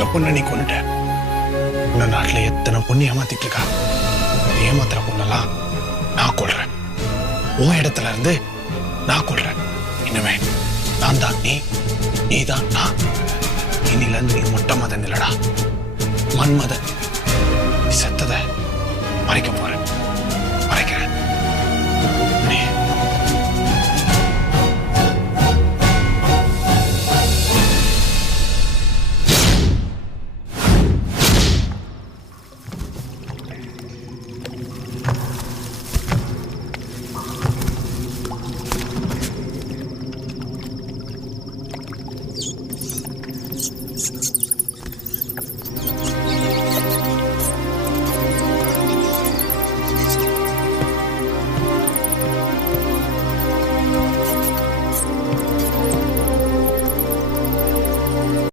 இந்த பொண்ணை நீ கொண்டுட்ட. இந்த நாட்டுல எத்தனை பொண்ணு ஏமாத்திட்டு இருக்கா. ஏமாத்துற பொண்ணெல்லாம் நான் கொள்றேன். உன் இடத்துல இருந்து நான் கொள்றேன். இனிமே நான் தான் நீ தான் நான். இனில இருந்து நீ மொட்டை மதன் இல்லடா, மன்மதன். நீ செத்தத மறைக்க போறேன்.